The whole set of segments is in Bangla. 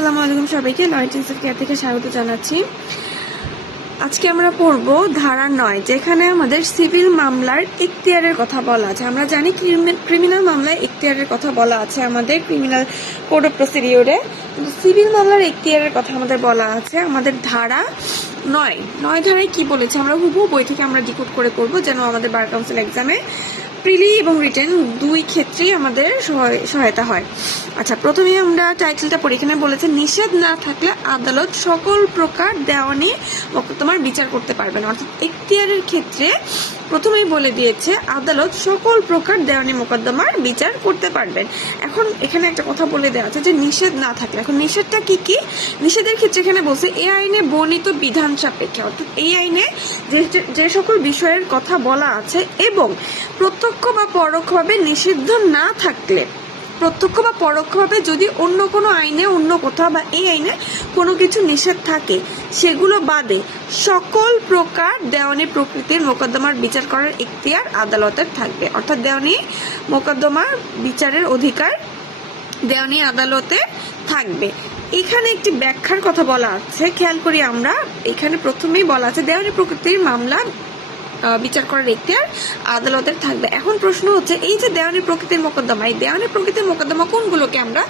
আসসালামু আলাইকুম সবাইকে লয়েড ইনসাফ কেয়ার থেকে স্বাগত জানাচ্ছি। আজকে আমরা পড়ব ধারা 9, যেখানে আমাদের সিভিল মামলার এখতিয়ারের কথা বলা আছে। আমরা জানি ক্রিমিনাল মামলায় এখতিয়ারের কথা বলা আছে আমাদের ক্রিমিনাল কোড অফ প্রসিডিওরে, কিন্তু সিভিল মামলার এখতিয়ারের কথা আমাদের বলা আছে আমাদের ধারা 9 ধারায় কি বলেছে আমরা হুবহু বই থেকে আমরা ডিকোড করে করব, যেন আমাদের বার কাউন্সিল এক্সামে প্রিলি এবং রিটেন দুই ক্ষেত্রেই আমাদের সহায়তা হয়। আচ্ছা, প্রথমে আমরা টাইটেলটা পড়ি। এখানে বলেছে নিষেধ না থাকলে আদালত সকল প্রকার দেওয়ানি মোকদ্দমার বিচার করতে পারবে না। অর্থাৎ এখতিয়ারের ক্ষেত্রে প্রথমেই বলে দিয়েছে আদালত সকল প্রকার দেওয়ানি মোকদ্দমার বিচার করতে পারবেন। এখন এখানে একটা কথা বলে দেওয়া আছে যে নিষেধ না থাকলে, এখন নিষেধটা কি কি? নিষেধের ক্ষেত্রে এখানে বলছে এই আইনে বর্ণিত বিধান সাপেক্ষে, অর্থাৎ এই আইনে যে সকল বিষয়ের কথা বলা আছে এবং প্রত্যক্ষ বা পরোক্ষভাবে নিষিদ্ধ না থাকলে, প্রত্যক্ষ বা পরোক্ষভাবে যদি অন্য কোনো আইনে অন্য কোথাও বা এই আইনে কোনো কিছু নিষেধ থাকে সেগুলো বাদে সকল প্রকার দেওয়ানি প্রকৃতির মোকদ্দমার বিচার করার এখতিয়ার আদালতের থাকবে। অর্থাৎ দেওয়ানি মোকদ্দমার বিচারের অধিকার দেওয়ানি আদালতে থাকবে। এখানে একটি ব্যাখ্যার কথা বলা আছে, খেয়াল করি আমরা। এখানে প্রথমেই বলা আছে দেওয়ানি প্রকৃতির মামলা বিচার করার এখতিয়ার আদালতের থাকবে। এখন প্রশ্ন হচ্ছে এই যে দেওয়ানি প্রকৃতির মোকদ্দমা, এই দেওয়ানি প্রকৃতির মোকদ্দমা কোনগুলোকে আমরা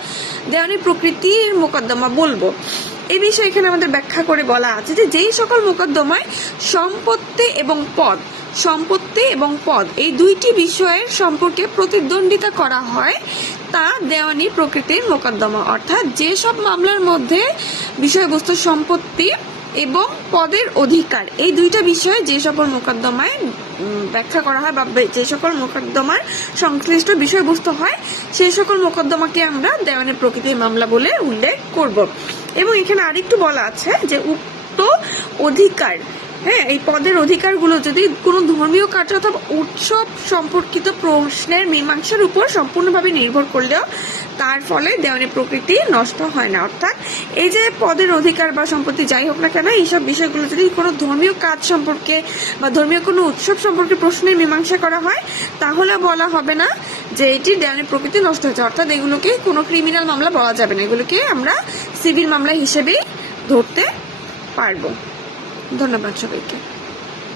দেওয়ানি প্রকৃতির মোকদ্দমা বলবো? এই বিষয়ে এখানে আমাদের ব্যাখ্যা করে বলা আছে যে যেই সকল মোকদ্দমায় সম্পত্তি এবং পদ এই দুইটি বিষয়ের সম্পর্কে প্রতিদ্বন্দ্বিতা করা হয় তা দেওয়ানি প্রকৃতির মোকদ্দমা। অর্থাৎ যেসব মামলার মধ্যে বিষয়বস্তু সম্পত্তি এবং পদের অধিকার এই দুইটা বিষয়ে যে সকল মোকদ্দমায় ব্যাখ্যা করা হয় বা যে সকল মোকদ্দমার সংশ্লিষ্ট বিষয়বস্তু হয় সেই সকল মোকদ্দমাকে আমরা দেওয়ানি প্রকৃতির মামলা বলে উল্লেখ করব। এবং এখানে আরেকটু বলা আছে যে উক্ত অধিকার, এই পদের অধিকারগুলো যদি কোনো ধর্মীয় কার্য অথবা উৎসব সম্পর্কিত প্রশ্নের মীমাংসার উপর সম্পূর্ণভাবে নির্ভর করলেও তার ফলে দেওয়ানি প্রকৃতি নষ্ট হয় না। অর্থাৎ এই যে পদের অধিকার বা সম্পত্তি যাই হোক না কেন, এইসব বিষয়গুলো যদি কোনো ধর্মীয় কাজ সম্পর্কে বা ধর্মীয় কোনো উৎসব সম্পর্কে প্রশ্নের মীমাংসা করা হয় তাহলে বলা হবে না যে এটি দেওয়ানি প্রকৃতি নষ্ট হয়েছে। অর্থাৎ এগুলোকে কোনো ক্রিমিনাল মামলা বলা যাবে না, এগুলোকে আমরা সিভিল মামলা হিসেবেই ধরতে পারবো। ধন্যবাদ সবাইকে।